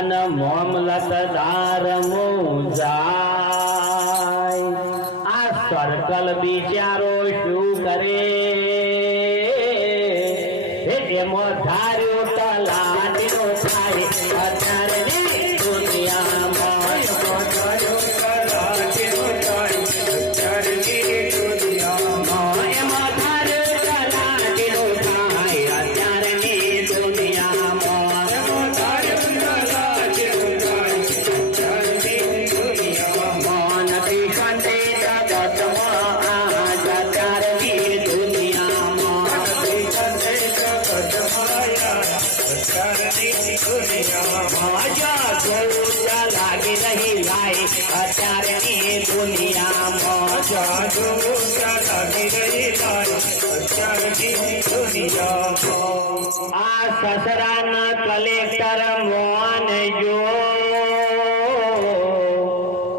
અન મોમલતદાર મુજાય આ સર્કલ બિચારો શું કરે એમો ધાર્યો તલાટીનો થાય અત્યારે દુનિયામાં લાગી રહી લાય અત્યારે દુનિયામાં આ સસરાના કલેક્ટર મોન જો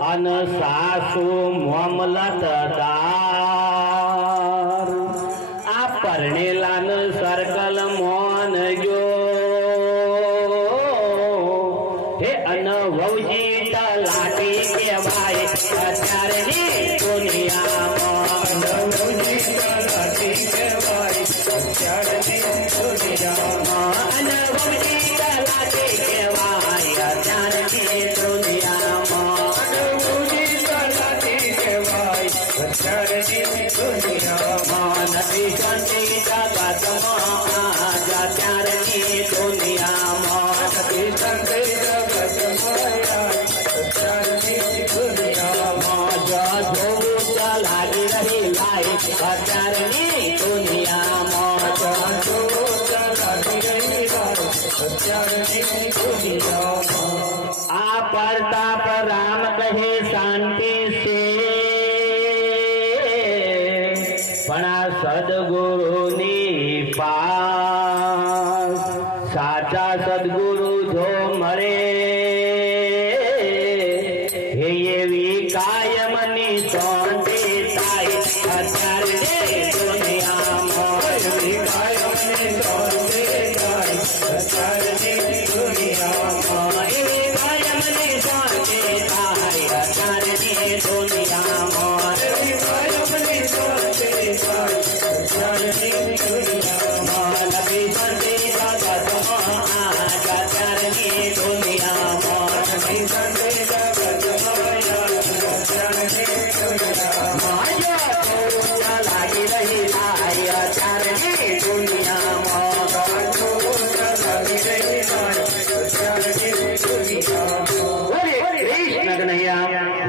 અન સાસુ મામલતદાર આ પરણેલાન સર્કલ મોન જો વહુજી તલાટી કહેવાય અત્યારે દુનિયામાં વહુજી તલાટી કહેવાય અત્યારે દુનિયામાં વહુજી તલાટી કહેવાય અત્યારે દુનિયામાં વહુજી તલાટી કહેવાય અત્યારે દુનિયામાં નથી શાંતિ જગતમાં અત્યારે દુનિયામાં નથી શાંતિ લાગી રહી લાય અત્યારે દુનિયામાં આ પ્રતાપ રામ કહે શાંતિ છે પણ આ સદગુરુની પાસ સાચા સદગુરુ જો મળે એવી કાયમની શાંતિ થાય અત્યારે દુનિયામાં એવી કાયમની શાંતિ થાય અત્યારે દુનિયામાં એવી કાયમની શાંતિ થાય અત્યારે દુનિયામાં એવી કાયમની શાંતિ થાય અત્યારે દુનિયામાં નબી શાંતિ જગતમાં અત્યારે દુનિયામાં નબી શાંતિ લાગી રહી લાય અત્યારે દુનિયામાં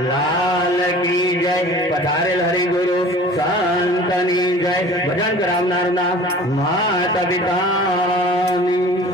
લાલ કી જય પધારેલ હરિગુરુ સંતની જય ભજન કરાવનારના માતા પિતાની